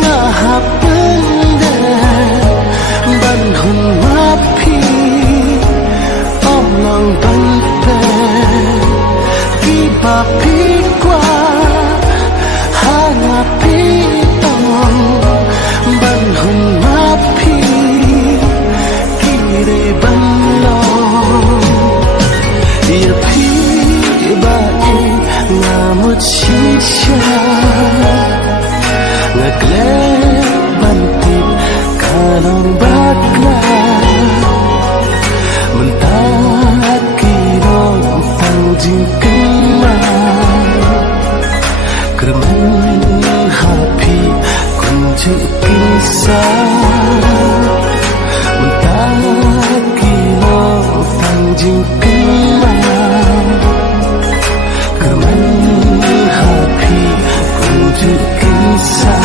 ngahapende banhun mapi omlang bante kibapi kwa hangapi tong banhun mapi kire banlong ya pi bae ngamut shisha ngeglek bantip kalong bakla mentaki rong tangjing kemang kerman hapi kunci kisah mentaki rong tangjing kemang kerman hapi kunci kisah.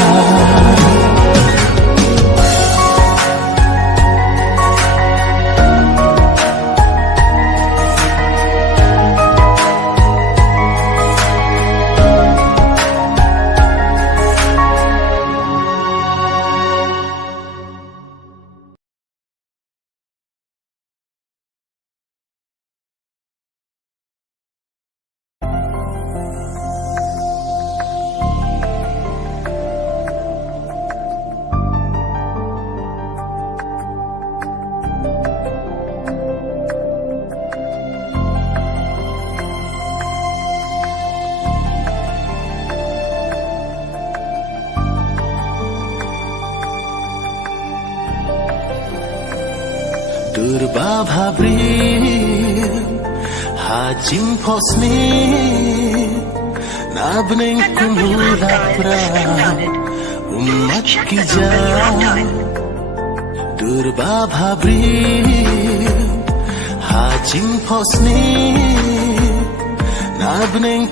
Durba bhabri hajim phosni nabneng kumula pra ummat ki jaan Durba bhabri hajim phosni nabneng